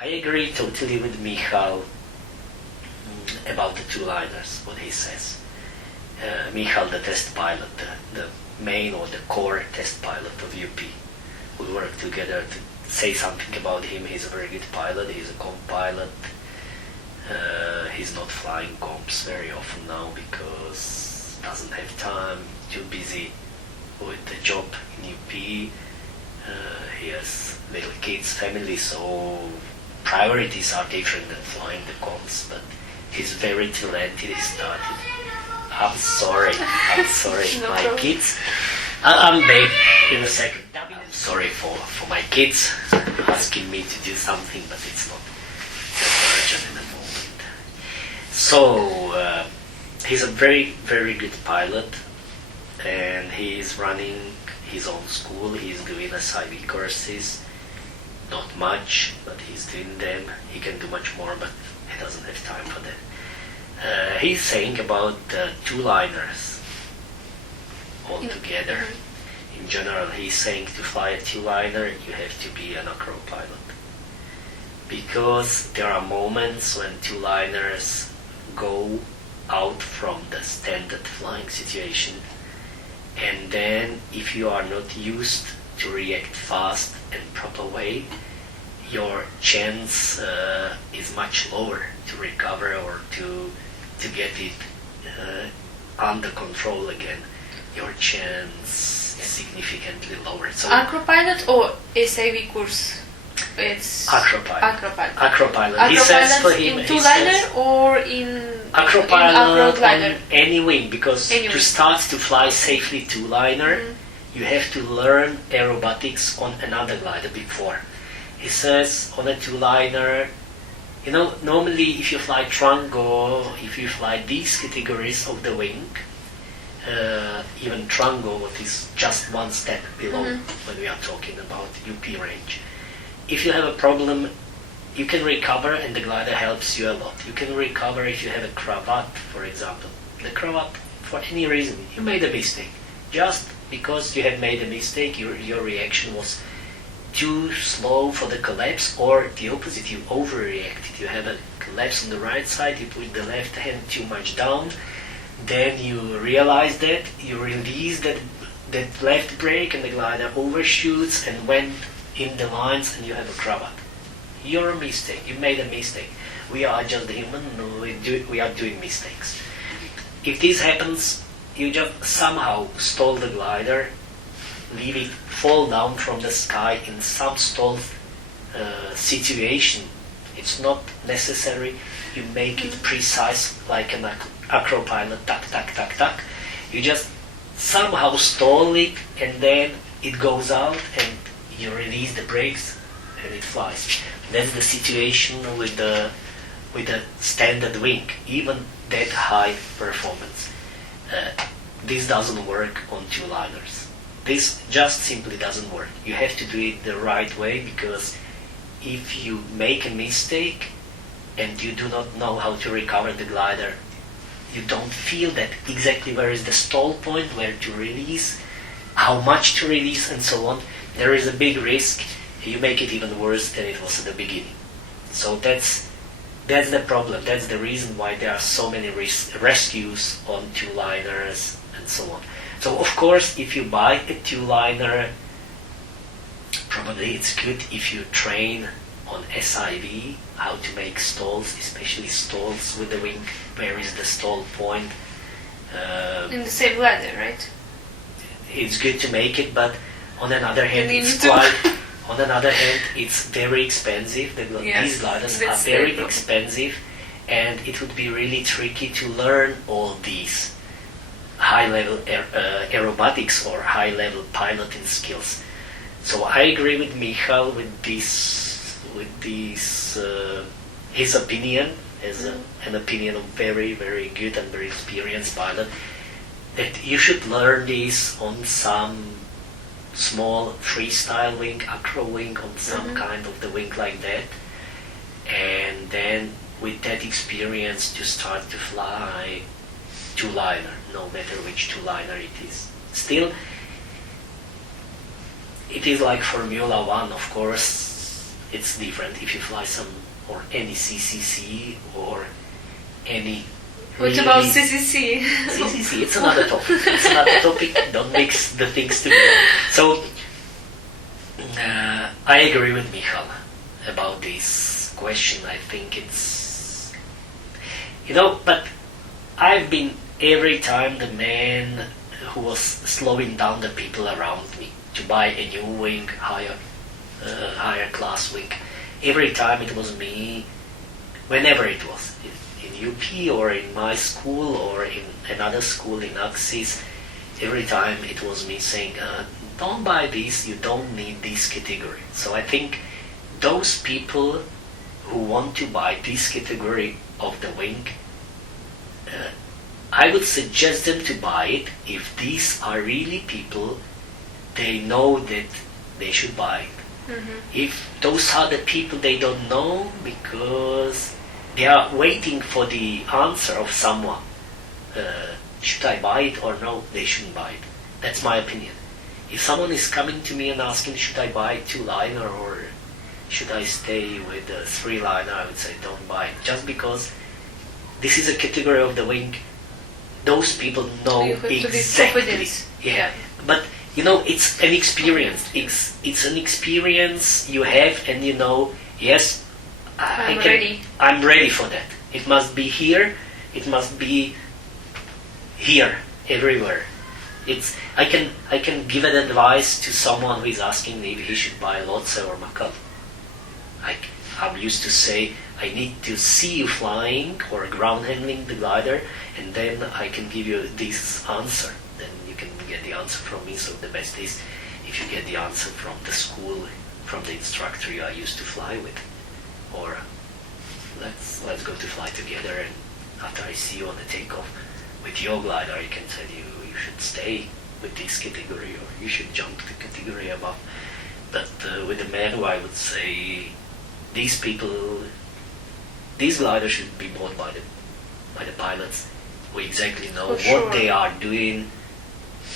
I agree totally with Michal about the two-liners, what he says. Michal, the test pilot, the main or the core test pilot of UP. We work together to say something about him. He's a very good pilot, he's a comp pilot. He's not flying comps very often now because doesn't have time, too busy with the job in UP. He has little kids, family, so priorities are different than flying the comps, but he's very talented. He started. I'm sorry, No my problem. kids. I'm back in a second. I'm sorry for my kids asking me to do something, but it's not urgent in the moment. So he's a very, very good pilot, and he's running his own school. He's doing SIV courses, not much, but he's doing them. He can do much more, but he doesn't have time for that. He's saying about two-liners altogether. In general, he's saying to fly a two-liner, you have to be an acro-pilot. Because there are moments when two-liners go out from the standard flying situation, and then if you are not used to react fast and proper way, your chance is much lower to recover or to get it under control again. Your chance is significantly lower. So Acro-pilot or SIV course? It's acro-pilot. Acro-pilot. Acro-pilot. He says for him, in he two-liner says or in acro-pilot acro-glider? on any wing, because Any to wing. start to fly safely two-liner, you have to learn aerobatics on another glider before. He says on a two-liner, you know, normally if you fly trunk or if you fly these categories of the wing, even Trango, what is just one step below when we are talking about UP range. If you have a problem, you can recover and the glider helps you a lot. You can recover if you have a cravat, for example. The cravat, for any reason, you made a mistake. Just because you had made a mistake, your reaction was too slow for the collapse, or the opposite, you overreacted. You have a collapse on the right side, you put the left hand too much down, then you realize that, you release that left brake and the glider overshoots and went in the lines and you have a cravat. You're a mistake, you made a mistake. We are just human, we are doing mistakes. If this happens, you just somehow stall the glider, leave it fall down from the sky in some stalled situation. It's not necessary. You make it precise like an acro-pilot, tack, tack, tack, tack. You just somehow stall it and then it goes out and you release the brakes and it flies. That's the situation with the standard wing, even that high performance. This doesn't work on two-liners. This just simply doesn't work. You have to do it the right way, because if you make a mistake and you do not know how to recover the glider, you don't feel that exactly where is the stall point, where to release, how much to release, and so on. There is a big risk. You make it even worse than it was at the beginning. So that's the problem. That's the reason why there are so many rescues on two-liners and so on. So of course, if you buy a two-liner, probably it's good if you train on SIV, how to make stalls, especially stalls with the wing. Where is the stall point? In the same glider, right? It's good to make it, but on another hand, You need it's to. quite. On another hand, it's very expensive. Yes, These gliders that's are very very expensive, and it would be really tricky to learn all these high-level aerobatics or high-level piloting skills. So I agree with Michal with his opinion as an opinion of very, very good and very experienced pilot, that you should learn this on some small freestyle wing, acro wing, on some kind of the wing like that, and then with that experience to start to fly two-liner, no matter which two-liner it is. Still, it is like Formula One, of course. it's different if you fly some or any CCC or any. What about CCC? CCC, it's another topic. It's another topic. Don't mix the things together. So I agree with Michal about this question. I think it's, but I've been every time the man who was slowing down the people around me to buy a new wing, higher class wing. Every time it was me, whenever it was, in UP or in my school or in another school in Axis, every time it was me saying, don't buy this, you don't need this category. So I think those people who want to buy this category of the wing, I would suggest them to buy it if these are really people they know that they should buy it. Mm-hmm. If those are the people they don't know because they are waiting for the answer of someone, should I buy it or no, they shouldn't buy it. That's my opinion. If someone is coming to me and asking should I buy 2-liner or should I stay with a 3-liner, I would say don't buy it. Just because this is a category of the wing, those people know exactly. Yeah. But it's an experience. It's an experience you have, and yes, I'm ready for that. It must be here. It must be here everywhere. I can give an advice to someone who is asking me if he should buy Lotse or Makal. I'm used to say, I need to see you flying or ground handling the glider, and then I can give you this answer. Then you can get the answer from me. So the best is if you get the answer from the school, from the instructor you are used to fly with, or let's go to fly together. And after I see you on the takeoff with your glider, I can tell you should stay with this category or you should jump the category above. But with the Mero, I would say these gliders should be bought by the pilots who exactly know what they are doing,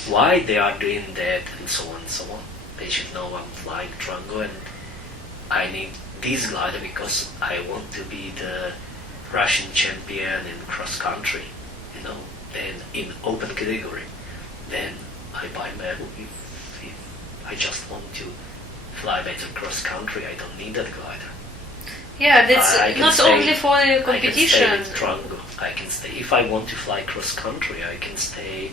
why they are doing that, and so on and so on. They should know I'm flying Trango and I need this glider because I want to be the Russian champion in cross country, and in open category. Then I buy Mero. If I just want to fly better cross country, I don't need that glider. Yeah, that's not only for the competition. I can stay with Trango. I can stay. If I want to fly cross country, I can stay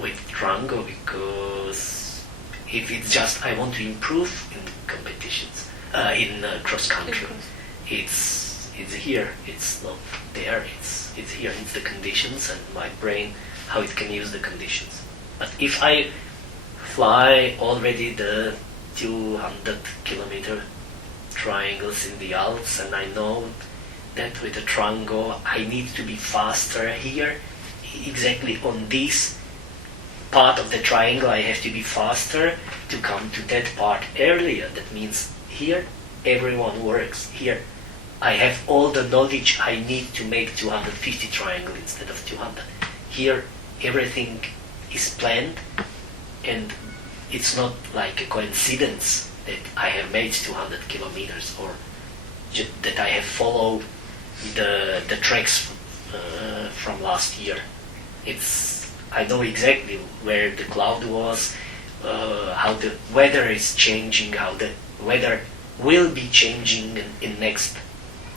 with Trango because if it's just I want to improve in competitions, in cross country, it's here. It's not there. It's here. It's the conditions and my brain how it can use the conditions. But if I fly already the 200-kilometer triangles in the Alps, and I know that with the Trango I need to be faster here, exactly on this part of the triangle I have to be faster to come to that part earlier. That means here everyone works. Here I have all the knowledge I need to make 250 triangle instead of 200. Here everything is planned, and it's not like a coincidence that I have made 200 kilometers or that I have followed the tracks from last year. I know exactly where the cloud was, how the weather is changing, how the weather will be changing in next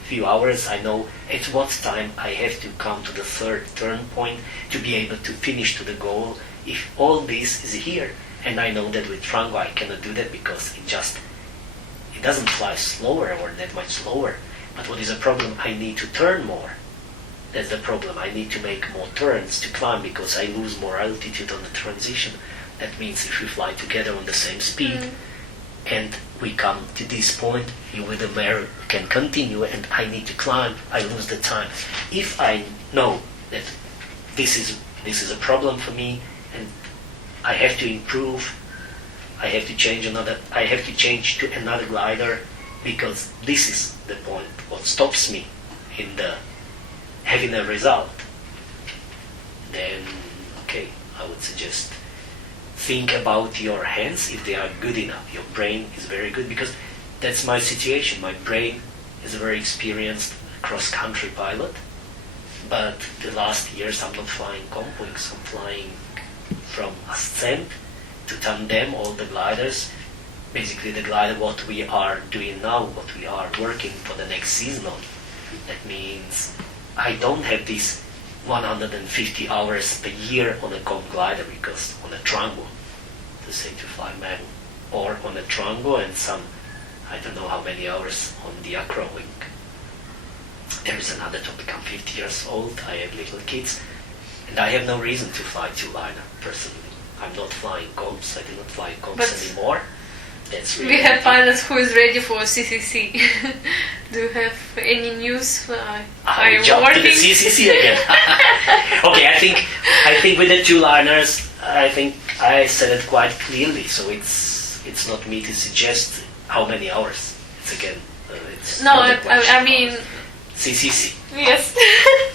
few hours. I know at what time I have to come to the third turn point to be able to finish to the goal. If all this is here, and I know that with Trango I cannot do that because it doesn't fly slower or that much slower. But what is the problem? I need to turn more. That's the problem. I need to make more turns to climb because I lose more altitude on the transition. That means if we fly together on the same speed and we come to this point, you with the Mero can continue and I need to climb, I lose the time. If I know that this is a problem for me and I have to improve, I have to change to another glider because this is the point what stops me in the having a result, then okay, I would suggest think about your hands if they are good enough. Your brain is very good because that's my situation. My brain is a very experienced cross-country pilot, but the last years I'm not flying complex. I'm flying from ascent to tandem, all the gliders. Basically the glider what we are doing now, what we are working for the next season on. That means I don't have this 150 hours per year on a comp glider, because on a Trango, to say to fly manual, or on a Trango and some, I don't know how many hours on the acro wing. There is another topic. I'm 50 years old, I have little kids, and I have no reason to fly two-liner, personally. I'm not flying comps, I do not fly comps anymore. That's really we have pilots who is ready for CCC. Do you have any news? Are you jump working? to the CCC again. Okay, I think with the two-liners, I think I said it quite clearly. So it's not me to suggest how many hours. It's again. It's no, I mean CCC. Yes.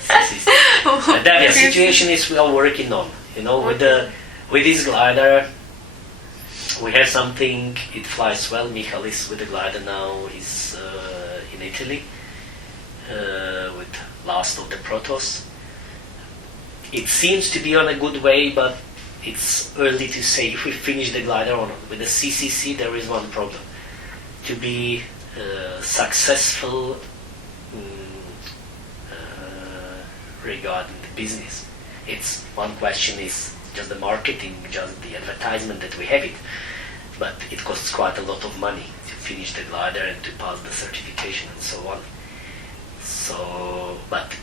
CCC. And then the situation is we are working on. With this glider. We have something, it flies well. Michal is with the glider now, is in Italy with last of the Protos. It seems to be on a good way, but it's early to say if we finish the glider or not. With the CCC there is one problem. To be successful regarding the business. It's one question is just the marketing, just the advertisement that we have it, but it costs quite a lot of money to finish the glider and to pass the certification and so on. So, but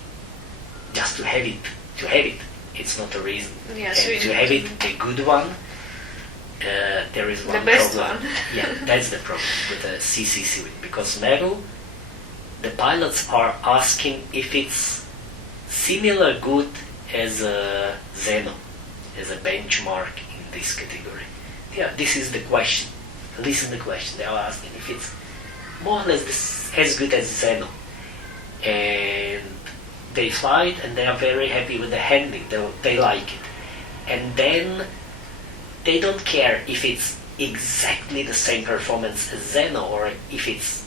just to have it, it's not a reason. Yes, and to have it a good one, there is one the best problem. One. Yeah, that's the problem with the CCC wing, because Meru, the pilots are asking if it's similar good as a Zeno, as a benchmark in this category. Yeah, this is the question. Listen to the question. They are asking if it's more or less as good as Zeno. And they fly it and they are very happy with the handling. They like it. And then they don't care if it's exactly the same performance as Zeno or if it's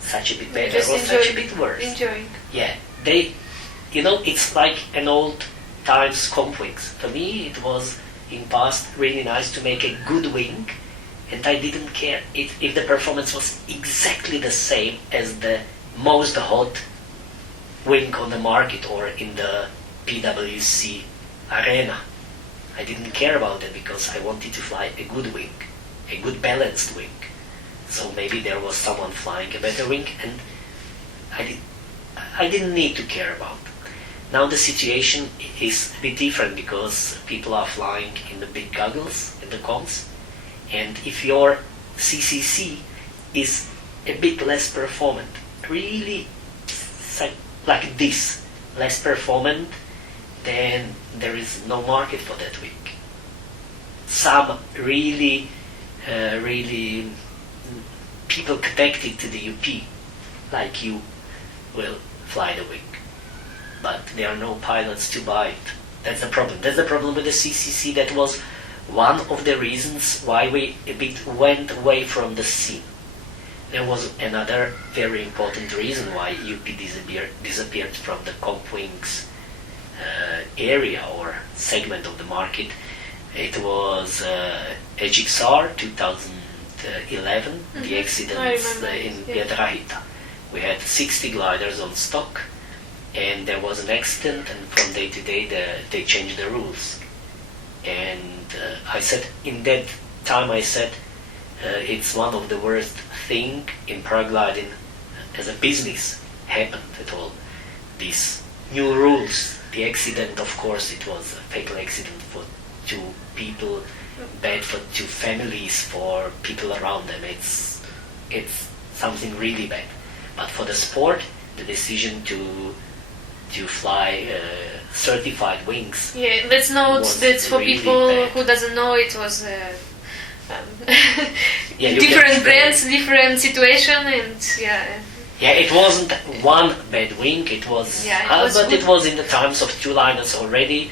such a bit better or such a bit worse. Enjoying. Yeah, it's like an old times comp wings. For me, it was in past really nice to make a good wing, and I didn't care if the performance was exactly the same as the most hot wing on the market or in the PWC arena. I didn't care about that because I wanted to fly a good wing, a good balanced wing. So maybe there was someone flying a better wing, and I didn't need to care about. Now the situation is a bit different because people are flying in the big goggles, in the comps, and if your CCC is a bit less performant, really like this, less performant, then there is no market for that wing. Some really people connected to the UP, like you, will fly the wing. But there are no pilots to buy it. That's the problem. That's the problem with the CCC. That was one of the reasons why we a bit went away from the scene. There was another very important reason why UP disappeared from the comp wings area or segment of the market. It was HXR 2011, the accidents in Pietrahita. We had 60 gliders on stock, and there was an accident, and from day to day they changed the rules. And I said, in that time I said, it's one of the worst thing in paragliding as a business happened at all. These new rules, the accident, of course, it was a fatal accident for 2 people, bad for 2 families, for people around them. It's something really bad. But for the sport, the decision to fly certified wings. Yeah, let's note that for really people bad. Who doesn't know, it was different brands, different situation, and yeah. Yeah, it wasn't one bad wing. It was, but it was in the times of 2 liners already,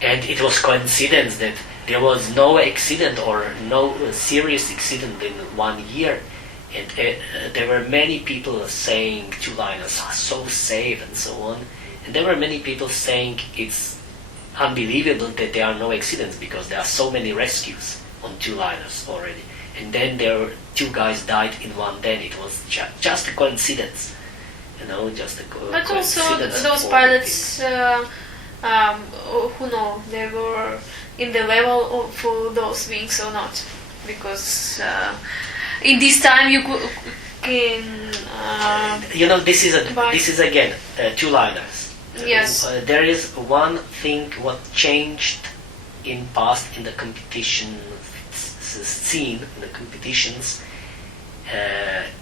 and it was coincidence that there was no accident or no serious accident in 1 year, And there were many people saying two-liners are so safe and so on. And there were many people saying it's unbelievable that there are no accidents because there are so many rescues on two-liners already. And then there were 2 guys died in one day. It was just a coincidence, just a But coincidence. also those pilots who know they were in the level for those wings or not, because in this time you can. This is again two-liners. Yes. There is one thing what changed in past in the competition scene, in the competitions.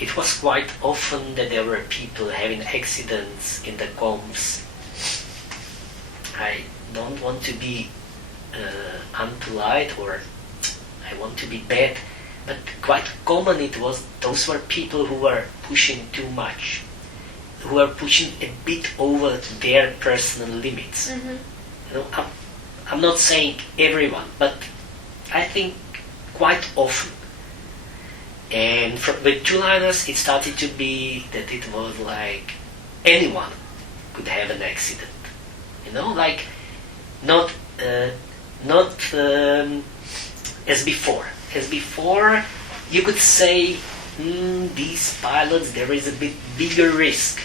It was quite often that there were people having accidents in the comps. I don't want to be unpolite or I want to be bad, but quite common those were people who were pushing too much, who were pushing a bit over their personal limits. Mm-hmm. I'm not saying everyone, but I think quite often. And with two-liners, it started to be that it was like anyone could have an accident. Like not as before. As before, you could say these pilots there is a bit bigger risk.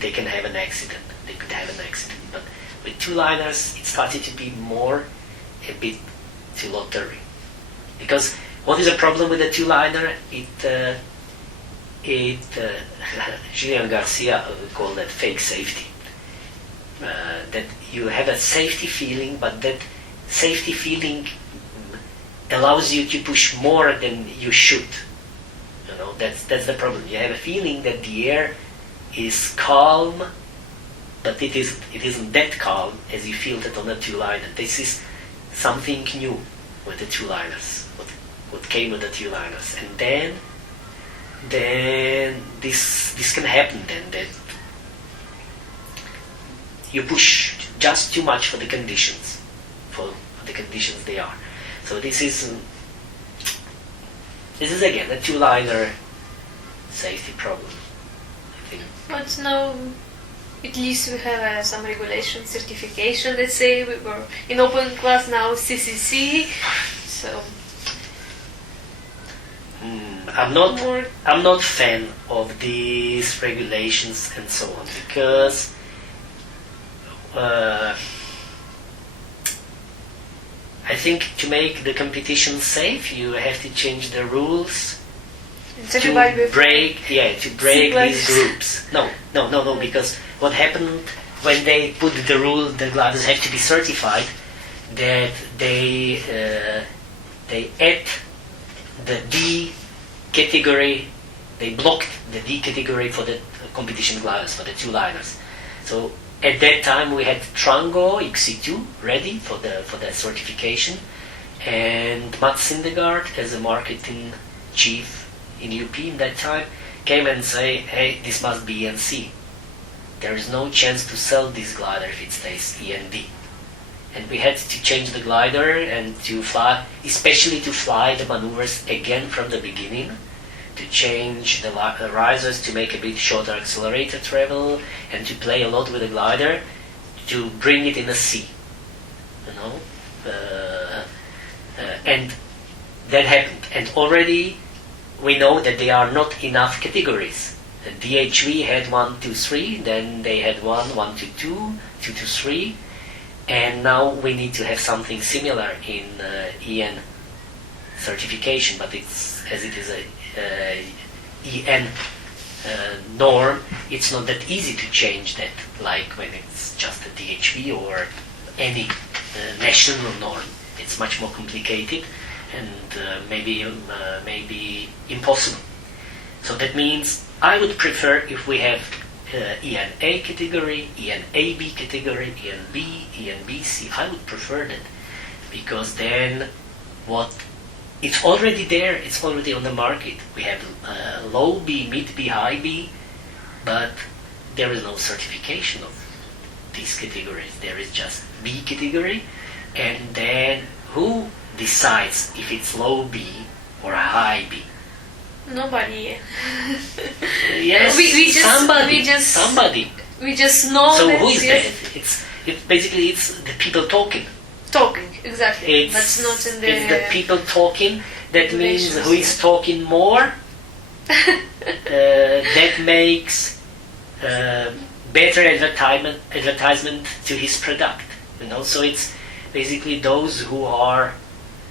They can have an accident. They could have an accident. But with two-liners, it started to be more a bit to lottery. Because what is a problem with a two-liner? Julian Garcia called that fake safety. That you have a safety feeling, but that safety feeling allows you to push more than you should. That's the problem. You have a feeling that the air is calm, but it isn't that calm as you feel that on a two-liner. This is something new with the two-liners. What came with the two-liners, and then this can happen. Then that you push just too much for the conditions, for the conditions they are. So this is again a two-liner safety problem, I think. But now, at least we have some regulation, certification. Let's say we were in open class now, CCC. So I'm not fan of these regulations and so on because. I think to make the competition safe, you have to change the rules to break these groups. No, because what happened when they put the rule, the gliders have to be certified, that they add the D category, they blocked the D category for the competition gliders, for the two-liners. So at that time we had Trango XC2 ready for the certification, and Mats Syndergaard as a marketing chief in UP in that time came and say, hey, this must be ENC. There is no chance to sell this glider if it stays END. And we had to change the glider and to fly, especially to fly the maneuvers again from the beginning, to change the risers to make a bit shorter accelerator travel, and to play a lot with the glider to bring it in a C. And that happened. And already we know that there are not enough categories. The DHV had 1, 2, 3, then they had 1, 1, 2, 2, 2, 2, 3, and now we need to have something similar in EN certification, but it's as it is a EN norm, it's not that easy to change that, like when it's just a DHV or any national norm. It's much more complicated and maybe impossible. So that means I would prefer if we have ENA category, ENAB category, ENB, ENBC. I would prefer that, because then it's already there, it's already on the market. We have low B, mid B, high B, but there is no certification of these categories. There is just B category, and then who decides if it's low B or high B? Nobody. Yes, we just somebody. We just know. So that, who is yes, that? It's basically the people talking. talking exactly. It's, That's not in it's the people talking. That means who is talking more. That makes better advertisement to his product. So it's basically those who are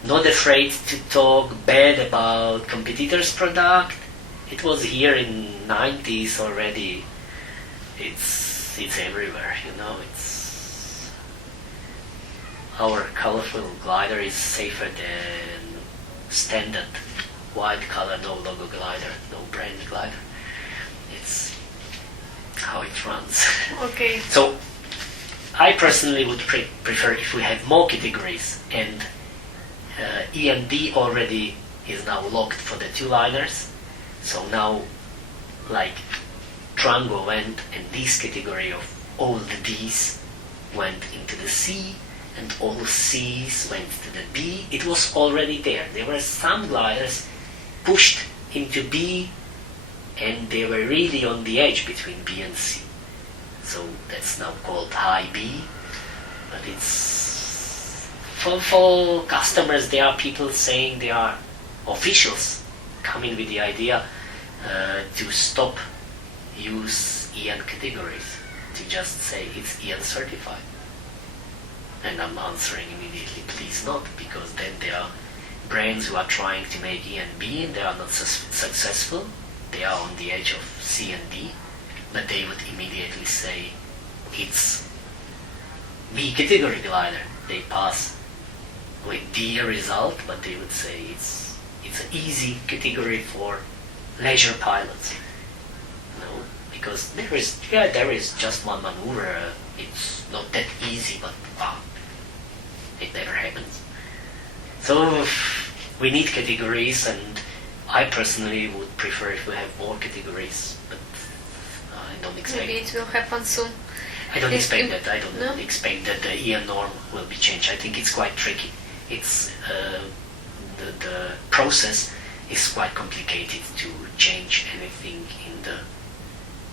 not afraid to talk bad about competitors' product. It was here in 90s already. It's everywhere. It's our colorful glider is safer than standard white color, no logo glider, no brand glider. It's how it runs. Okay. So I personally would prefer if we have more categories, and E and D already is now locked for the two-liners. So now, like, Django went, and this category of all the Ds went into the C, and all Cs went to the B. It was already there. There were some gliders pushed into B, and they were really on the edge between B and C. So that's now called high B, but it's for customers. There are people saying, they are officials coming with the idea to stop use EN categories, to just say it's EN certified. And I'm answering immediately, please not, because then there are brands who are trying to make E and B and they are not successful. They are on the edge of C and D, but they would immediately say it's B category glider. They pass with D result, but they would say it's an easy category for leisure pilots. Because there is just one maneuver. It's not that easy, but it never happens. So we need categories, and I personally would prefer if we have more categories, but I don't expect. Maybe it will happen soon. I don't expect that. I don't No? expect that the EN norm will be changed. I think it's quite tricky. It's the process is quite complicated to change anything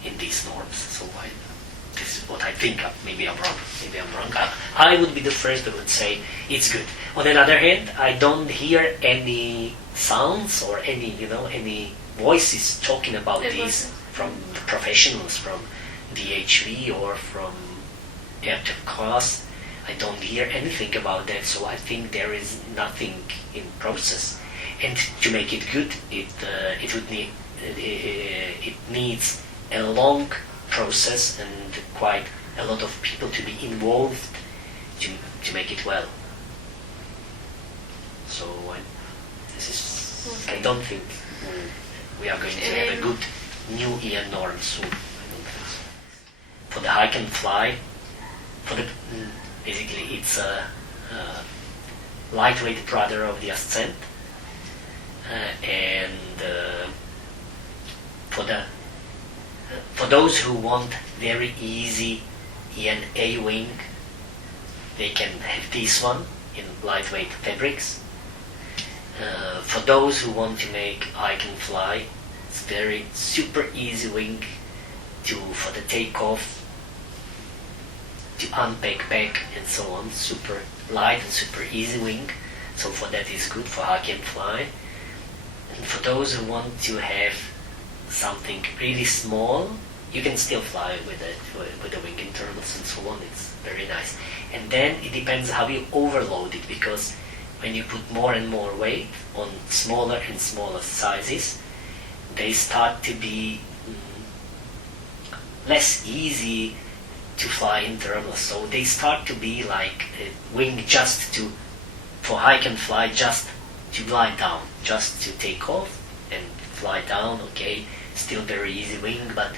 in these norms. So this is what I think. Maybe I'm wrong. I would be the first that would say it's good. On the other hand, I don't hear any sounds or any voices talking about this from the professionals, from DHV or from aircraft class. I don't hear anything about that, so I think there is nothing in process. And to make it good, it needs a long process and quite a lot of people to be involved to make it well. So I don't think we are going to have a good new EN norm soon. I don't think so. For the hike and fly, basically it's a lightweight brother of the Ascent, and for those who want very easy EN A wing, they can have this one in lightweight fabrics. For those who want to make I can fly, it's very super easy wing for the takeoff, to unpack back and so on. Super light and super easy wing. So for that is good for I can fly. And for those who want to have something really small, you can still fly with the wing internals and so on. It's very nice. And then it depends how you overload it, because when you put more and more weight on smaller and smaller sizes, they start to be less easy to fly internals. So they start to be like a wing for hike and fly, just to glide down, just to take off and fly down. Okay, still very easy wing, but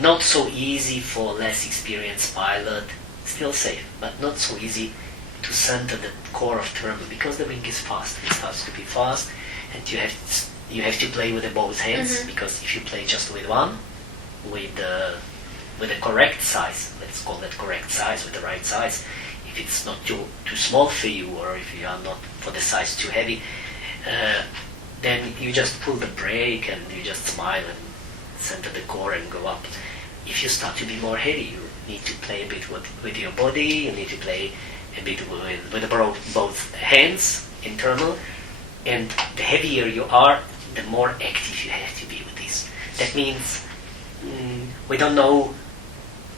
not so easy for less experienced pilot. Still safe, but not so easy to center the core of turbo, because the wing is fast. It starts to be fast, and you have to play with both hands, because if you play just with one, with the correct size, let's call that correct size, with the right size, if it's not too small for you, or if you are not for the size too heavy, then you just pull the brake and you just smile and center the core and go up. If you start to be more heavy, you need to play a bit with your body, you need to play a bit with both hands, internal, and the heavier you are, the more active you have to be with this. That means we don't know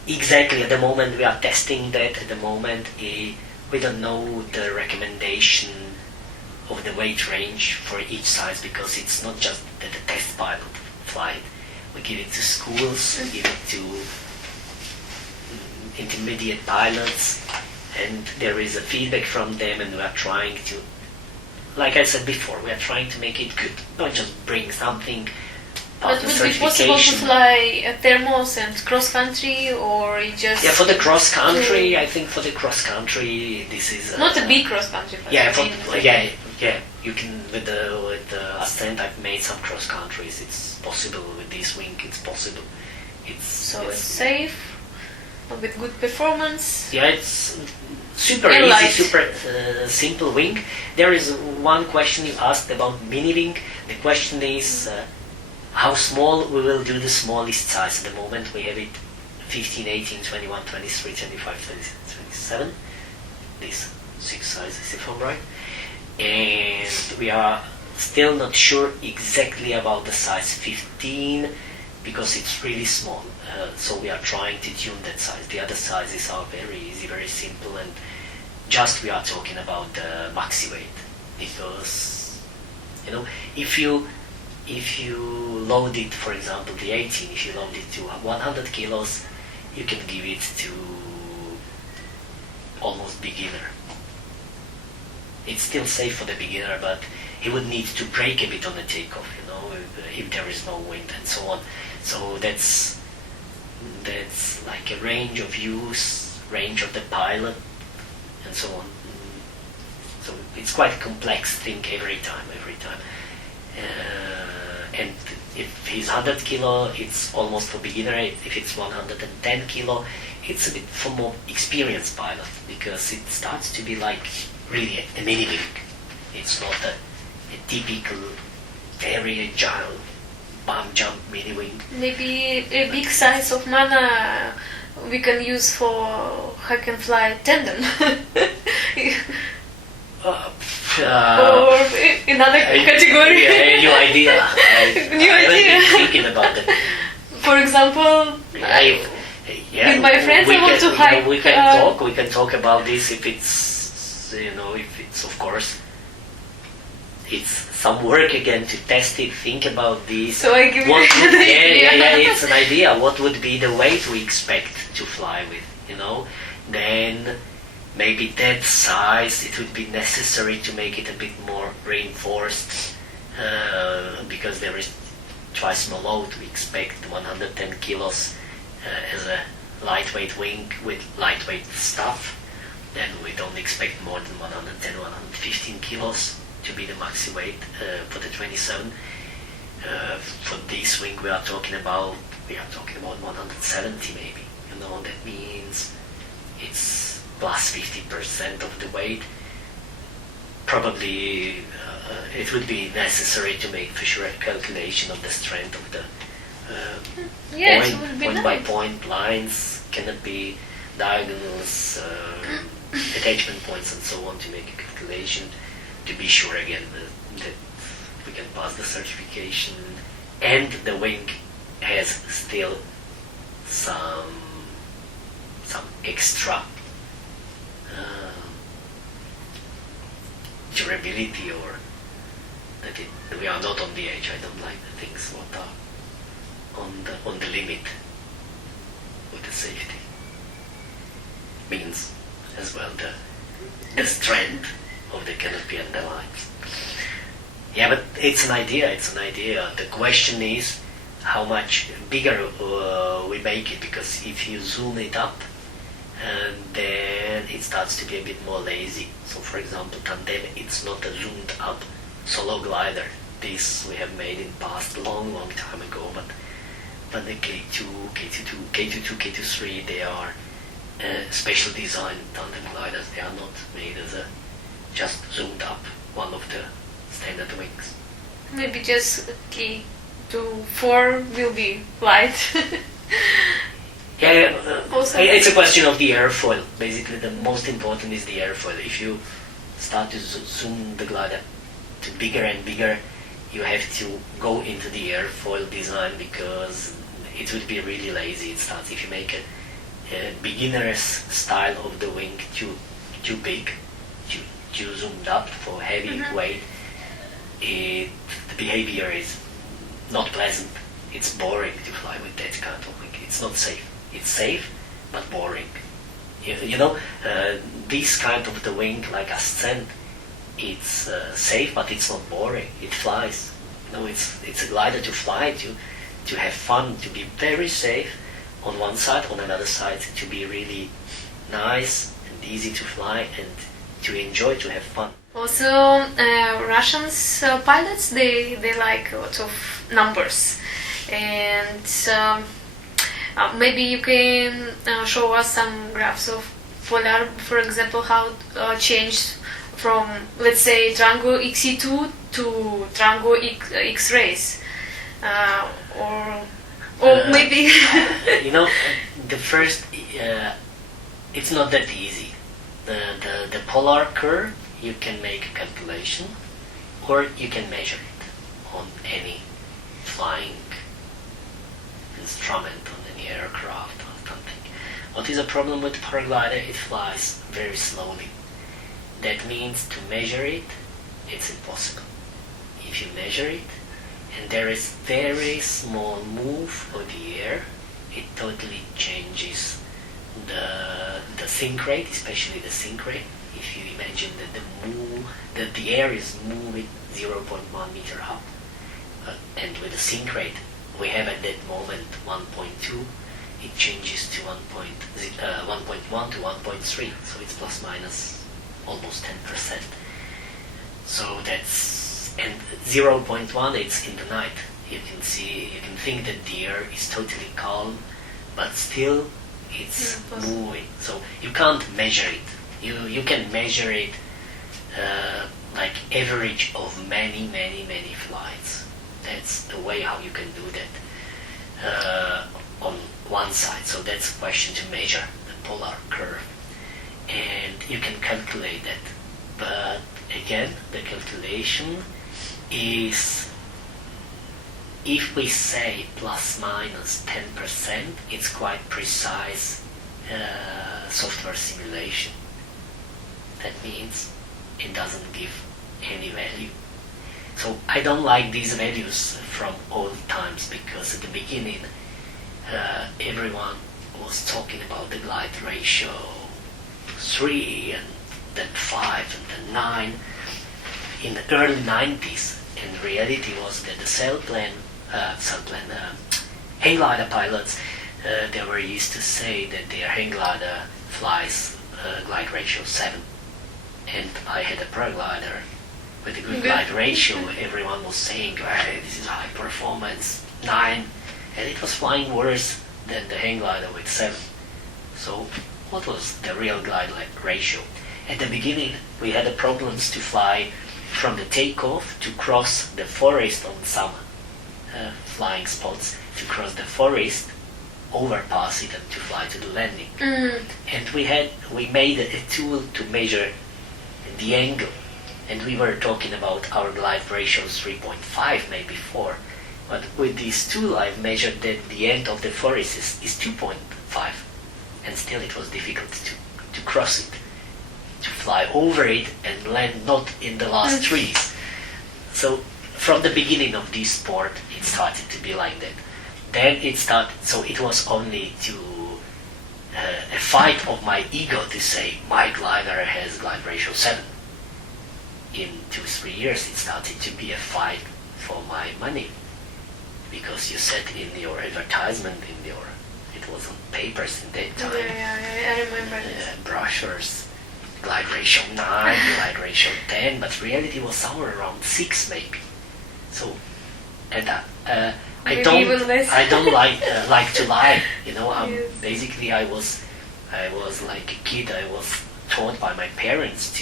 exactly at the moment, we are testing that at the moment, we don't know the recommendation of the weight range for each size, because it's not just that the test pilot fly it. We give it to schools, we give it to intermediate pilots, and there is a feedback from them, and we are trying to, like I said before, we are trying to make it good, not just bring something. But would it be possible to fly a thermos and cross country, or just? Yeah, for the cross country, I think for the cross country, this is not a big cross country. Yeah, you can with the Ascent. I've made some cross countries. It's possible with this wing. It's possible. It's safe, with good performance. Yeah, it's super easy, super simple wing. There is one question you asked about mini wing. The question is. How small we will do the smallest size. At the moment we have it 15, 18, 21, 23, 25, 26, 27. These 6 sizes if I'm right. And we are still not sure exactly about the size 15 because it's really small. So we are trying to tune that size. The other sizes are very easy, very simple, and just we are talking about the maxi weight. Because, if you load it, for example, the 18, if you load it to 100 kilos, you can give it to almost beginner. It's still safe for the beginner, but he would need to brake a bit on the takeoff, if there is no wind and so on. So that's like a range of use, range of the pilot, and so on. So it's quite a complex thing every time. And if he's 100 kilo, it's almost for beginner. If it's 110 kilo, it's a bit for more experienced pilot, because it starts to be like really a mini wing. It's not a typical, very agile bump jump mini wing. Maybe a big size of mana we can use for hack and fly tandem. Or another category. Yeah, new idea. I've been thinking about it. For example, with my friends I want to hike. We can talk about this if it's of course it's some work again to test it, think about this. So I give you an idea. It's an idea. What would be the weight we expect to fly with, Then maybe that size, it would be necessary to make it a bit more reinforced, because there is twice more load. We expect 110 kilos as a lightweight wing with lightweight stuff. Then we don't expect more than 110, 115 kilos to be the maxi weight for the 27. For this wing we are talking about 170 maybe. That means it's plus 50% of the weight. Probably it would be necessary to make for sure a calculation of the strength of the point by point lines. Cannot be diagonals, attachment points and so on, to make a calculation to be sure again that we can pass the certification. And the wing has still some extra durability, or that we are not on the edge. I don't like the things what are on the limit with the safety. Means as well the strength of the canopy and the lines. Yeah, but it's an idea. The question is how much bigger we make it, because if you zoom it up, then it starts to be a bit more lazy. So for example, Tandem, it's not a zoomed up solo glider. This we have made in past long time ago, but the K2, K22, K23, they are special design tandem gliders. They are not made as a just zoomed up one of the standard wings. Maybe just 3 to 4 will be light. Yeah, Also- it's a question of the airfoil. Basically, the most important is the airfoil. If you start to zoom the glider to bigger and bigger, you have to go into the airfoil design because it would be really lazy. It starts if you make a beginner's style of the wing too big, too zoomed up for heavy weight. The behavior is not pleasant. It's boring to fly with that kind of wing. It's not safe. It's safe, but boring. This kind of the wing, like Ascent, it's safe, but it's not boring. It flies. It's a glider to fly, to have fun, to be very safe on one side, on another side to be really nice and easy to fly and to enjoy, to have fun. Also, Russians pilots, they like lots of numbers, and maybe you can show us some graphs of polar, for example, how changed from, let's say, triangle XE2 to triangle X rays, or maybe the first it's not that easy. The polar curve, you can make a calculation or you can measure it on any flying instrument, on any aircraft or something. What is a problem with paraglider? It flies very slowly. That means to measure it, it's impossible. If you measure it and there is very small move of the air, it totally changes the sink rate, especially the sink rate. If you imagine that the air is moving 0.1 meter up, and with the sink rate we have at that moment 1.2, it changes to 1.1 to 1.3, so it's plus minus almost 10%. So that's, and 0.1 it's in the night. You can think that the air is totally calm, but still it's moving. So you can't measure it. You can measure it like average of many flights. That's the way how you can do that on one side. So that's a question to measure the polar curve, and you can calculate that. But again, the calculation is, if we say plus minus 10%, it's quite precise software simulation. That means it doesn't give any value. So I don't like these values from old times, because at the beginning everyone was talking about the glide ratio 3 and then 5 and then 9 in the early 90s, and reality was that the hang glider pilots, they were used to say that their hang glider flies glide ratio 7, and I had a paraglider with a good glide ratio. Everyone was saying, hey, this is high performance 9, and it was flying worse than the hang glider with 7. So what was the real glide ratio? At the beginning we had the problems to fly from the takeoff to cross the forest on some flying spots, to cross the forest, overpass it, and to fly to the landing. And we made a tool to measure the angle, and we were talking about our glide ratio 3.5, maybe 4, but with this tool I've measured that the end of the forest is 2.5, and still it was difficult to cross it, to fly over it and land not in the last trees. So from the beginning of this sport it started to be like that. Then it started, so it was only a fight of my ego to say my glider has glide ratio 7. In 2-3 years it started to be a fight for my money, because you said in your advertisement, it was on papers in that time. Yeah, I remember this. Brochures, glide ratio 9, glide ratio 10, but reality was somewhere around 6 maybe. So, and I don't like to lie. Yes. Basically I was like a kid. I was taught by my parents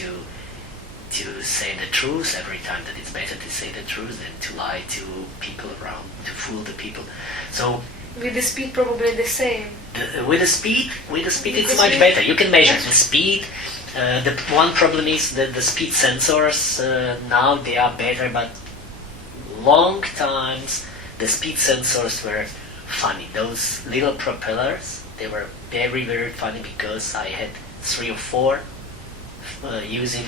to say the truth every time, that it's better to say the truth than to lie to people around, to fool the people. So with the speed probably the same. With the speed it's much better. You can measure the speed. The one problem is that the speed sensors now they are better, but long times the speed sensors were funny. Those little propellers, they were very, very funny, because I had 3 or 4 using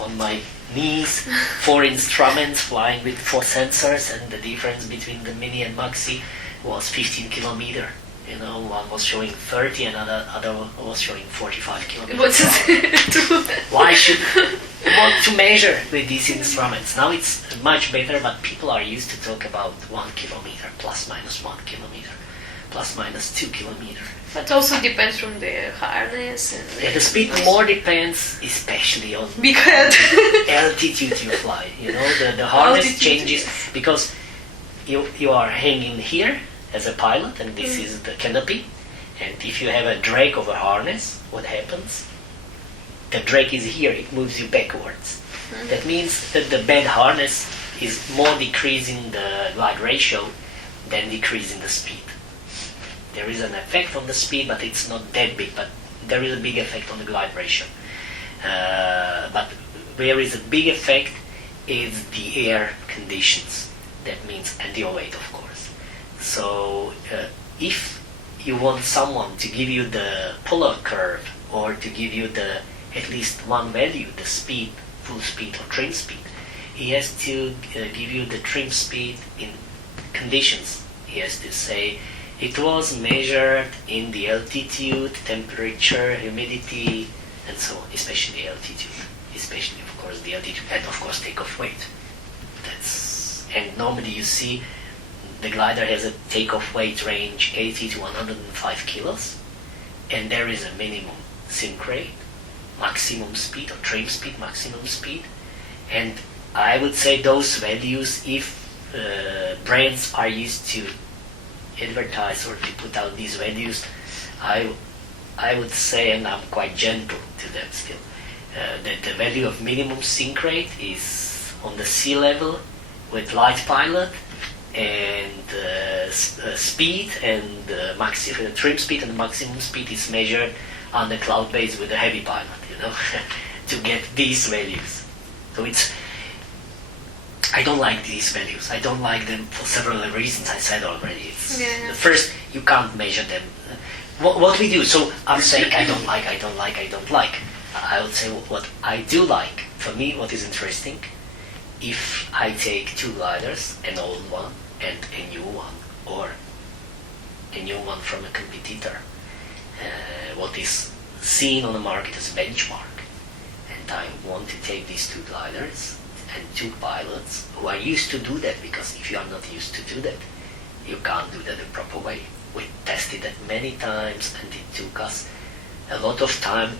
on my knees 4 instruments flying with 4 sensors, and the difference between the Mini and Maxi was 15 kilometer. You know, one was showing 30 and other was showing 45 kilometers. What's true? Why should you want to measure with these instruments? Now it's much better, but people are used to talk about 1 kilometer, plus minus 1 kilometer, plus minus 2 kilometer. But also depends from the harness. And the speed more depends, especially on big head. altitude you fly. You know, the harness altitude changes, because you are hanging here as a pilot, and this is the canopy, and if you have a drag of a harness, what happens? The drag is here, it moves you backwards. That means that the bad harness is more decreasing the glide ratio than decreasing the speed. There is an effect on the speed, but it's not that big, but there is a big effect on the glide ratio. But where is a big effect is the air conditions. That means, and your weight, of course. So if you want someone to give you the polar curve, or to give you the at least one value, the speed, full speed or trim speed, he has to give you the trim speed in conditions. He has to say it was measured in the altitude, temperature, humidity, and so on, especially altitude, especially of course the altitude, and of course takeoff weight. And normally you see the glider has a takeoff weight range 80 to 105 kilos, and there is a minimum sink rate, maximum speed or trim speed, maximum speed, and I would say those values, if brands are used to advertise or to put out these values, I would say, and I'm quite gentle to them still, that the value of minimum sink rate is on the sea level with light pilot, and speed and trim speed and maximum speed is measured on the cloud base with a heavy pilot, you know, to get these values. So I don't like these values. I don't like them for several reasons I said already. First, you can't measure them. What we do, so I'm saying I don't like. I would say what I do like. For me, what is interesting, if I take 2 gliders, an old one and a new one, or a new one from a competitor, what is seen on the market as a benchmark, and I want to take these 2 gliders and 2 pilots who are used to do that, because if you are not used to do that, you can't do that the proper way. We tested that many times, and it took us a lot of time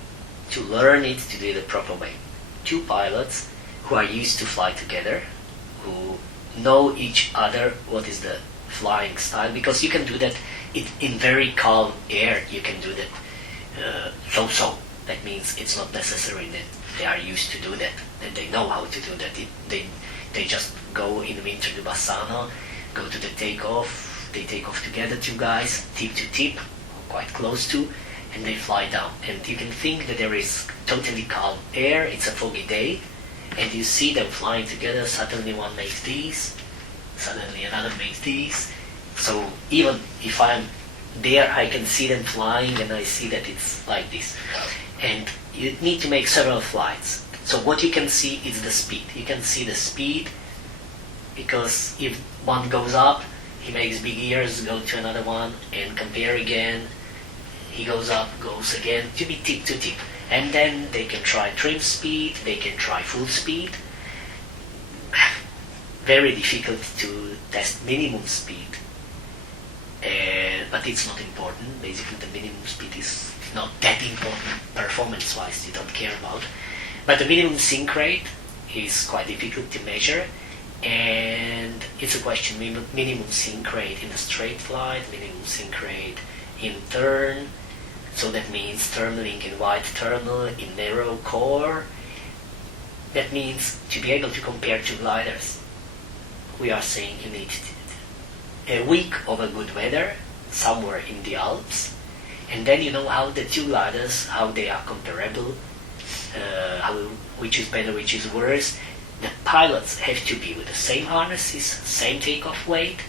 to learn it to do the proper way. 2 pilots who are used to fly together, who know each other what is the flying style, because you can do that in very calm air. You can do that so-so. That means it's not necessary that they are used to do that, that they know how to do that. They just go in winter to Bassano, go to the takeoff, they take off together, 2 guys, tip to tip, quite close to, and they fly down. And you can think that there is totally calm air, it's a foggy day, and you see them flying together. Suddenly one makes these, suddenly another makes these. So even if I'm there, I can see them flying, and I see that it's like this. And you need to make several flights. So what you can see is the speed. You can see the speed, because if one goes up, he makes big ears, go to another one, and compare again. He goes up, goes again, to be tip to tip. And then they can try trim speed, they can try full speed. Very difficult to test minimum speed. But it's not important. Basically the minimum speed is not that important performance-wise, you don't care about. But the minimum sink rate is quite difficult to measure, and it's a question, minimum sink rate in a straight flight, minimum sink rate in turn, so that means terminaling in wide terminal, in narrow core, that means to be able to compare two gliders, we are saying you need a week of a good weather somewhere in the Alps, and then you know how the two gliders, how they are comparable, which is better, which is worse. The pilots have to be with the same harnesses, same takeoff weight,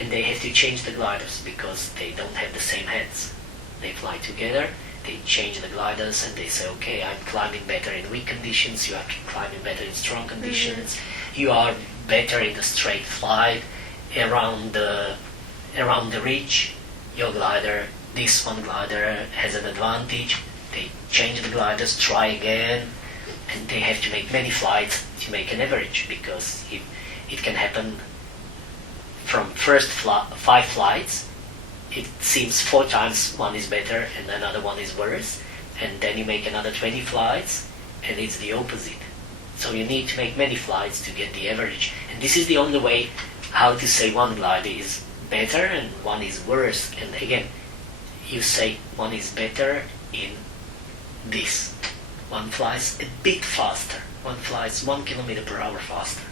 and they have to change the gliders because they don't have the same heads. They fly together, they change the gliders, and they say, okay, I'm climbing better in weak conditions, you are climbing better in strong conditions, you are better in the straight flight, around the ridge, your glider, this one glider has an advantage. They change the gliders, try again, and they have to make many flights to make an average, because it can happen from first 5 flights, it seems 4 times one is better and another one is worse, and then you make another 20 flights and it's the opposite. So you need to make many flights to get the average, and this is the only way how to say one glider is better and one is worse. And again, you say one is better in this. One flies a bit faster. One flies 1 kilometer per hour faster.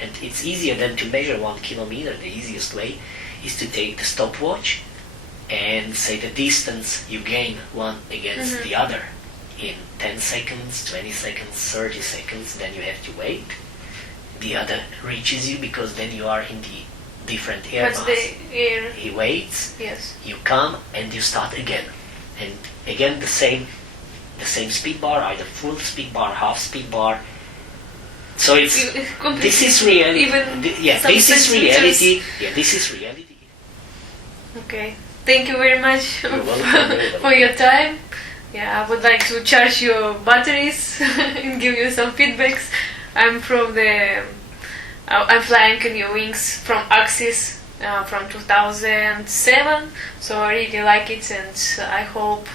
And it's easier than to measure 1 kilometer. The easiest way is to take the stopwatch and say the distance you gain one against the other in 10 seconds, 20 seconds, 30 seconds. Then you have to wait. The other reaches you because then you are in the different air mass. He waits, Yes. you come and you start again. And again the same speed bar, either full speed bar, half speed bar. So it's this is reality. This is reality. Yeah, this is reality. Okay. Thank you very much You're welcome. for your time. Yeah, I would like to charge your batteries and give you some feedbacks. I'm flying in your wings from Axis from 2007, so I really like it, and I hope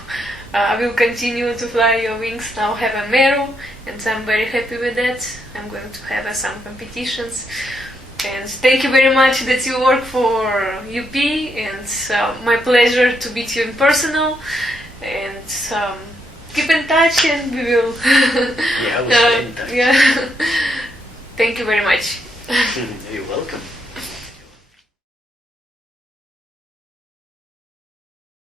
I will continue to fly your wings. Now have a Meru, and I'm very happy with that. I'm going to have some competitions. And thank you very much that you work for UP, and my pleasure to meet you in personal. And keep in touch, and we will. Yeah, we'll stay in touch. Yeah. Thank you very much. You're welcome.